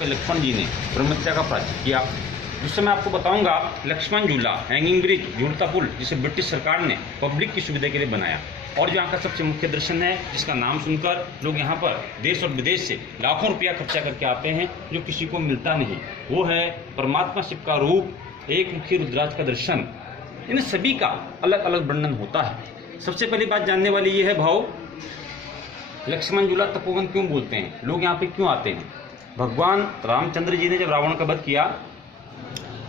के लक्ष्मण जी ने ब्रह्महत्या का प्रायश्चित किया। जिससे मैं आपको बताऊंगा लक्ष्मण झूला, हैंगिंग ब्रिज, झूलता पुल, जिसे ब्रिटिश सरकार ने पब्लिक की सुविधा के लिए बनाया और जो यहाँ का सबसे मुख्य दर्शन है, जिसका नाम सुनकर लोग यहाँ पर देश और विदेश से लाखों रुपया खर्चा करके आते हैं, जो किसी को मिलता नहीं, वो है परमात्मा शिव का रूप, एक मुखी रुद्राक्ष का दर्शन। इन सभी का अलग अलग वर्णन होता है। सबसे पहली बात जानने वाली ये है भाव, लक्ष्मण झूला तपोवन क्यों बोलते हैं, लोग यहाँ पे क्यों आते हैं। भगवान रामचंद्र जी ने जब रावण का वध किया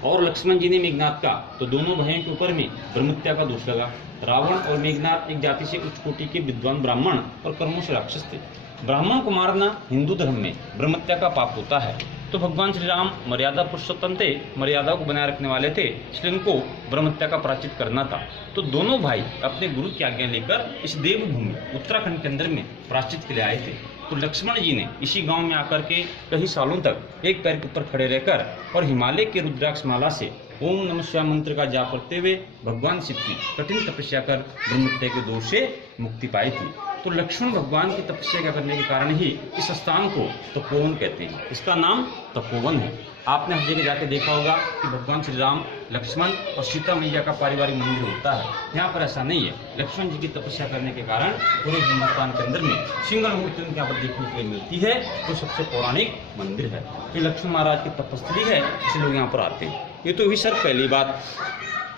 और लक्ष्मण जी ने मेघनाथ का, तो दोनों भाइयों के ऊपर में ब्रह्महत्या का दोष लगा। रावण और मेघनाथ एक जाति से उच्च कोटि के विद्वान ब्राह्मण और कर्मों से राक्षस थे। ब्राह्मण को मारना हिंदू धर्म में ब्रह्महत्या का पाप होता है। तो भगवान श्री राम मर्यादा पुरुषोत्तम थे, मर्यादा को बनाए रखने वाले थे, इसलिए उनको ब्रह्महत्या का प्रायश्चित करना था। तो दोनों भाई अपने गुरु की आज्ञा लेकर इस देवभूमि उत्तराखंड के अंदर में प्रायश्चित के लिए आए थे। तो लक्ष्मण जी ने इसी गांव में आकर के कई सालों तक एक पैर के ऊपर खड़े रहकर और हिमालय के रुद्राक्ष माला से ओम नमः शिवाय मंत्र का जाप करते हुए भगवान शिव की कठिन तपस्या कर ब्रह्महत्या के दोष से मुक्ति पाई थी। तो लक्ष्मण भगवान की तपस्या करने के कारण ही इस स्थान को तपोवन कहते हैं। इसका नाम तपोवन है। आपने हर जगह जाके देखा होगा कि भगवान श्री राम, लक्ष्मण और सीता मैया का पारिवारिक मंदिर होता है। यहाँ पर ऐसा नहीं है। लक्ष्मण जी की तपस्या करने के कारण पूरे हिंदुस्तान के अंदर में सिंगल मूर्ति यहाँ पर देखने के लिए मिलती है, तो सबसे पौराणिक मंदिर है। ये लक्ष्मण महाराज की तपस्या है, इसलिए लोग यहाँ पर आते हैं। ये तो हुई सर पहली बात।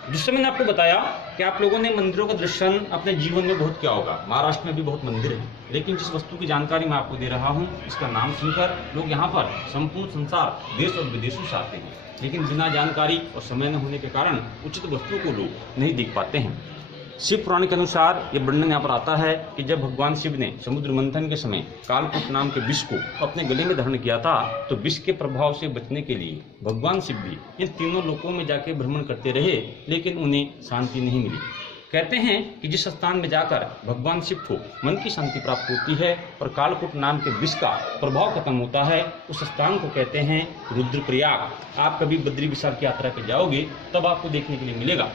जिससे मैंने आपको बताया कि आप लोगों ने मंदिरों का दर्शन अपने जीवन में बहुत किया होगा। महाराष्ट्र में भी बहुत मंदिर है, लेकिन जिस वस्तु की जानकारी मैं आपको दे रहा हूँ, इसका नाम सुनकर लोग यहाँ पर संपूर्ण संसार, देश और विदेशों से आते हैं, लेकिन बिना जानकारी और समय न होने के कारण उचित वस्तु को लोग नहीं देख पाते हैं। शिव पुराण के अनुसार ये वर्णन यहाँ पर आता है कि जब भगवान शिव ने समुद्र मंथन के समय कालकूट नाम के विष को अपने गले में धारण किया था, तो विष के प्रभाव से बचने के लिए भगवान शिव भी इन तीनों लोकों में जाके भ्रमण करते रहे, लेकिन उन्हें शांति नहीं मिली। कहते हैं कि जिस स्थान में जाकर भगवान शिव को मन की शांति प्राप्त होती है और कालकूट नाम के विष का प्रभाव खत्म होता है, उस स्थान को कहते हैं रुद्रप्रयाग। आप कभी बद्री विशाल की यात्रा पर जाओगे तब आपको देखने के लिए मिलेगा।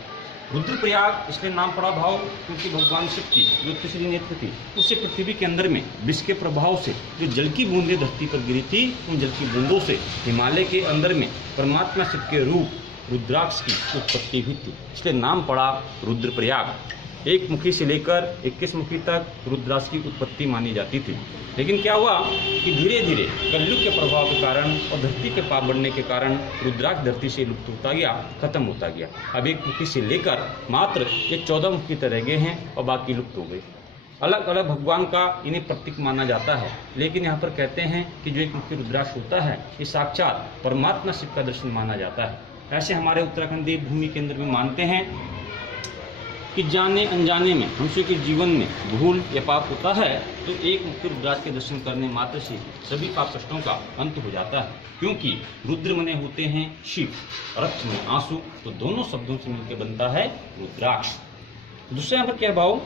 रुद्रप्रयाग इसलिए नाम पड़ा भाव क्योंकि भगवान शिव की जो तीसरी नेत्र थी, उससे पृथ्वी के अंदर में विष के प्रभाव से जो जल की बूंदें धरती पर गिरी थी, उन जल की बूंदों से हिमालय के अंदर में परमात्मा शिव के रूप रुद्राक्ष की उत्पत्ति हुई थी, इसलिए नाम पड़ा रुद्रप्रयाग। एक मुखी से लेकर 21 मुखी तक रुद्राक्ष की उत्पत्ति मानी जाती थी। लेकिन क्या हुआ कि धीरे धीरे कलयुग के प्रभाव के कारण और धरती के पाप बढ़ने के कारण रुद्राक्ष धरती से लुप्त होता गया, खत्म होता गया। अब एक मुखी से लेकर मात्र ये 14 मुखी तक रह गए हैं और बाकी लुप्त हो गए। अलग अलग भगवान का इन्हें प्रतीक माना जाता है, लेकिन यहाँ पर कहते हैं कि जो एक मुखी रुद्राक्ष होता है, ये साक्षात परमात्मा शिव का दर्शन माना जाता है। ऐसे हमारे उत्तराखंड देवभूमि के अंदर में मानते हैं कि जाने अनजाने में मनुष्य के जीवन में भूल या पाप होता है, तो एक मुखी रुद्राक्ष के दर्शन करने मात्र से सभी पाप कष्टों का अंत हो जाता है। क्योंकि रुद्र मने होते हैं शिव, रक्त में आंसू, तो दोनों शब्दों से मिलकर बनता है रुद्राक्ष। दूसरे यहाँ पर क्या भाव,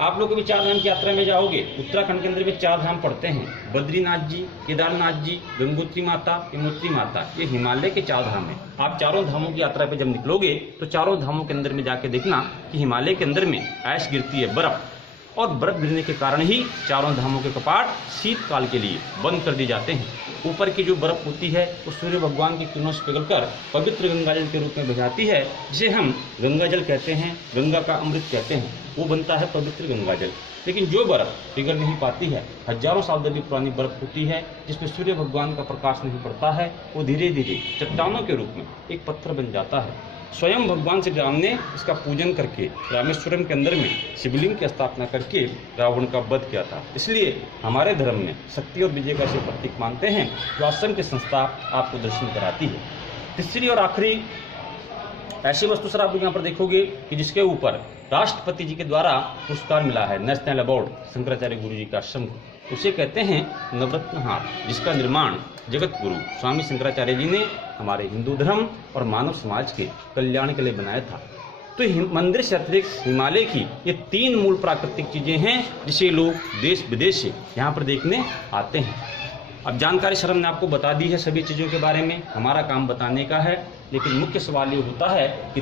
आप लोग भी 4 धाम की यात्रा में जाओगे, उत्तराखंड के अंदर में 4 धाम पड़ते हैं, बद्रीनाथ जी, केदारनाथ जी, गंगोत्री माता, यमुनोत्री माता, ये हिमालय के 4 धाम हैं। आप चारों धामों की यात्रा पे जब निकलोगे तो चारों धामों के अंदर में जाके देखना कि हिमालय के अंदर में ऐश गिरती है, बर्फ, और बर्फ गिरने के कारण ही चारों धामों के कपाट शीतकाल के लिए बंद कर दिए जाते हैं। ऊपर की जो बर्फ होती है वो सूर्य भगवान की किरणों से पिघलकर पवित्र गंगाजल के रूप में बह जाती है, जिसे हम गंगाजल कहते हैं, गंगा का अमृत कहते हैं, वो बनता है पवित्र गंगाजल। लेकिन जो बर्फ पिघल नहीं पाती है, हजारों साल भी पुरानी बर्फ होती है, जिसमें सूर्य भगवान का प्रकाश नहीं पड़ता है, वो धीरे धीरे चट्टानों के रूप में एक पत्थर बन जाता है। स्वयं भगवान श्री राम ने इसका पूजन करके रामेश्वरम के अंदर में शिवलिंग की स्थापना करके रावण का वध किया था। इसलिए हमारे धर्म में शक्ति और विजय का ऐसे प्रतीक मानते हैं, जो आश्रम की संस्था आपको दर्शन कराती है। तीसरी और आखिरी ऐसी वस्तु सर आप यहाँ पर देखोगे कि जिसके ऊपर राष्ट्रपति जी के द्वारा पुरस्कार मिला है, नेशनल अवार्ड, शंकराचार्य गुरु जी का आश्रम, उसे कहते हैं नवरत्न हार, जिसका निर्माण जगत गुरु स्वामी शंकराचार्य जी ने हमारे हिंदू धर्म और मानव समाज के कल्याण के लिए बनाया था। तो मंदिर से अतिरिक्त हिमालय की ये 3 मूल प्राकृतिक चीजें हैं, जिसे लोग देश विदेश से यहाँ पर देखने आते हैं। अब जानकारी सर हमने आपको बता दी है सभी चीज़ों के बारे में, हमारा काम बताने का है, लेकिन मुख्य सवाल ये होता है कि